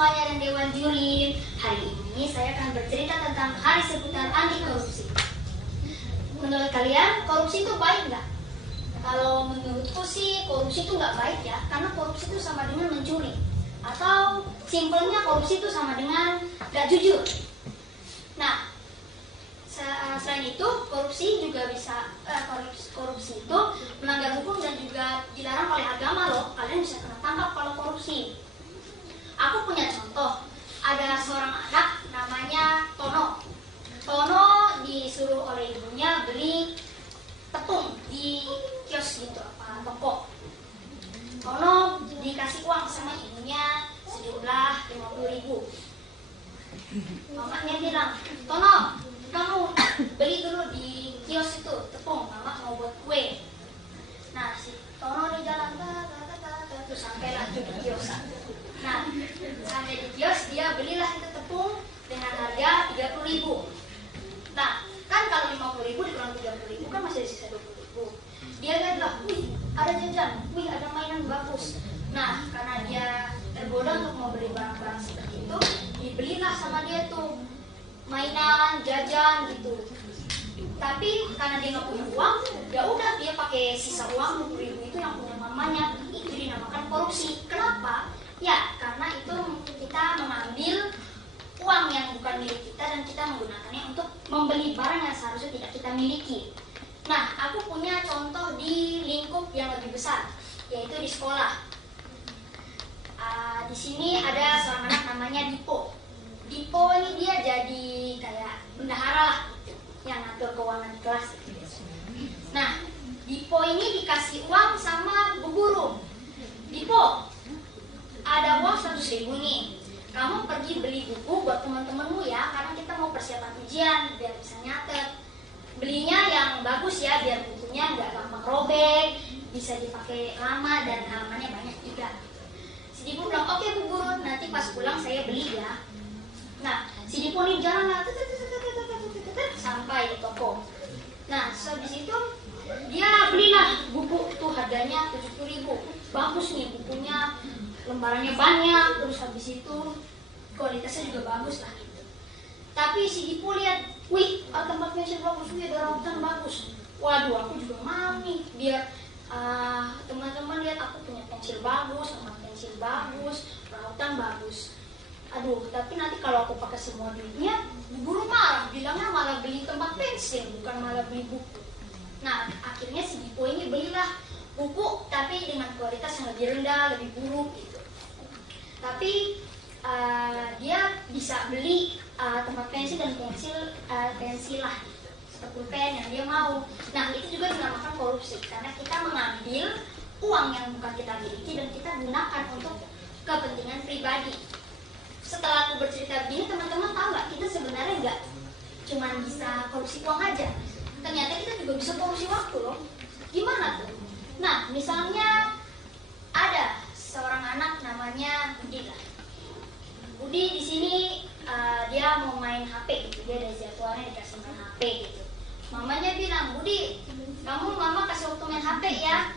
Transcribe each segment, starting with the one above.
semuanya dan Dewan Juri. Hari ini saya akan bercerita tentang hari seputar anti korupsi. Menurut kalian, korupsi itu baik nggak? Kalau menurutku sih, korupsi itu nggak baik ya, karena korupsi itu sama dengan mencuri. Atau simpelnya korupsi itu sama dengan nggak jujur. Nah, selain itu, korupsi juga bisa korupsi itu melanggar hukum dan juga dilarang oleh agama loh. Kalian bisa kena tangkap kalau korupsi. Aku punya contoh, ada seorang anak namanya Tono. Tono disuruh oleh ibunya beli tepung di kios gitu, toko. Tono dikasih uang sama ibunya sejumlah 50.000. Mamanya bilang, Tono, kamu beli dulu di kios itu tepung, mama mau buat kue. Nah, si Tono di jalan terus sampailah di kios. Nah, sampai di kios dia belilah itu tepung dengan harga 30.000. Nah, kan kalau 50.000 dikurang 30.000 kan masih sisa 20.000. Dia lihatlah, wih ada jajan, wih ada mainan bagus. Nah, karena dia tergoda untuk mau beli barang-barang seperti itu, dibelilah sama dia tuh mainan, jajan gitu. Tapi karena dia nggak punya uang, ya udah dia pakai sisa uang 20.000 itu yang punya mamanya. Itu dinamakan korupsi. Kenapa? Ya, karena itu kita mengambil uang yang bukan milik kita dan kita menggunakannya untuk membeli barang yang seharusnya tidak kita miliki. Nah, aku punya contoh di lingkup yang lebih besar, yaitu di sekolah. Di sini ada seorang anak namanya Dipo. Dipo ini dia jadi kayak bendahara lah, gitu, yang ngatur keuangan di kelas. Nah, Dipo ini dikasih uang sama bu guru. Dipo, ada uang 100.000 nih. Kamu pergi beli buku buat teman-temanmu ya, karena kita mau persiapan ujian biar bisa nyatet. Belinya yang bagus ya, biar bukunya nggak gampang robek, bisa dipakai lama dan halamannya banyak juga. Si Dipo bilang, oke bu guru, nanti pas pulang saya beli ya. Nah, si Dipo ini jalan sampai di toko. Nah, habis itu dia belilah buku tuh harganya 70.000. Bagus nih bukunya, lembarannya banyak, terus habis itu kualitasnya juga bagus lah gitu. Tapi si Dipo lihat, wih tempat pensil bagus, wih ada rautan bagus. Waduh, aku juga mau nih biar teman-teman lihat aku punya pensil bagus, tempat pensil bagus, rautan bagus. Aduh, tapi nanti kalau aku pakai semua duitnya, bu guru marah, bilangnya malah beli tempat pensil, bukan malah beli buku. Nah, akhirnya si Dipo ini belilah buku, tapi dengan kualitas yang lebih rendah, lebih buruk gitu. Tapi dia bisa beli tempat pensil dan pensil lah gitu, seperti pen yang dia mau. Nah, itu juga dinamakan korupsi, karena kita mengambil uang yang bukan kita miliki dan kita gunakan untuk kepentingan pribadi. Setelah aku bercerita begini, teman-teman tahu nggak, kita sebenarnya nggak cuma bisa korupsi uang aja. Ternyata kita juga bisa korupsi waktu loh. Gimana tuh? Nah, misalnya ada seorang anak namanya Budi lah. Budi di sini dia mau main HP gitu, dia ada jadwalnya dikasih main HP gitu. Mamanya bilang, Budi, kamu mama kasih waktu main HP ya.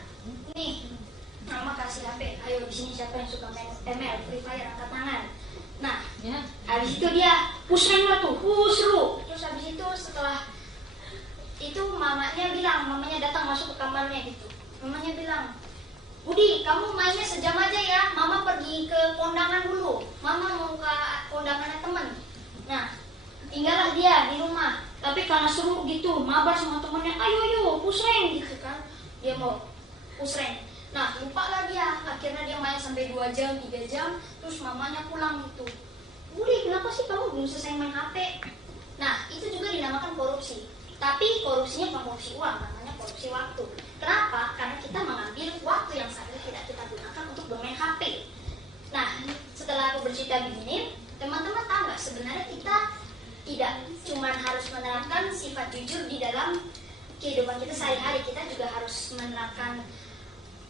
Nih, mama kasih HP. Ayo di sini siapa yang suka main ML, Free Fire, angkat tangan. Nah, habis itu dia pusing lah tuh, seru. Terus habis itu setelah itu mamanya datang masuk ke kamarnya gitu. Mamanya bilang, Budi, kamu mainnya sejam aja ya. Mama pergi ke kondangan dulu. Mama mau ke kondangannya temen. Nah, tinggallah dia di rumah. Tapi karena seru gitu, mabar sama temennya, ayo, pusreng gitu kan. Dia mau pusreng. Nah, lupa lah dia. Akhirnya dia main sampai 2 jam, 3 jam. Terus mamanya pulang gitu. Budi, kenapa sih kamu belum selesai main HP? Nah, itu juga dinamakan korupsi. Tapi korupsinya bukan korupsi uang, namanya korupsi waktu. Kenapa? Karena kita mengambil waktu yang seharusnya tidak kita gunakan untuk bermain HP. Nah, setelah aku bercerita begini, teman-teman tahu nggak, sebenarnya kita tidak cuma harus menerapkan sifat jujur di dalam kehidupan kita sehari-hari, kita juga harus menerapkan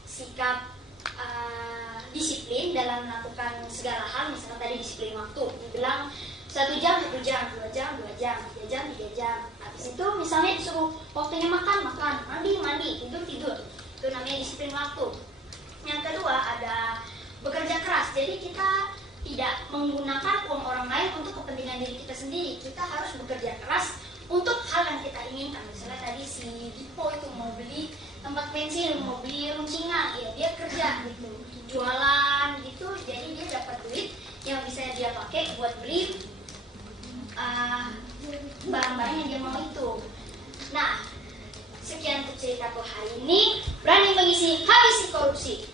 sikap disiplin dalam melakukan segala hal. Misalnya tadi disiplin waktu, dibilang 1 jam, 2 jam, 3 jam, 3 jam. Habis itu misalnya disuruh waktunya makan, mandi, tidur. Itu namanya disiplin waktu. Yang kedua ada bekerja keras. Jadi kita tidak menggunakan uang orang lain untuk kepentingan diri kita sendiri. Kita harus bekerja keras untuk hal yang kita inginkan. Misalnya tadi si Dipo itu mau beli tempat pensil, mau beli runcingan, ya dia kerja gitu, jualan gitu, jadi dia dapat duit yang bisa dia pakai buat beli barang-barang yang dia mau itu. Nah, sekian untuk ceritaku hari ini. Berani mengisi habis korupsi.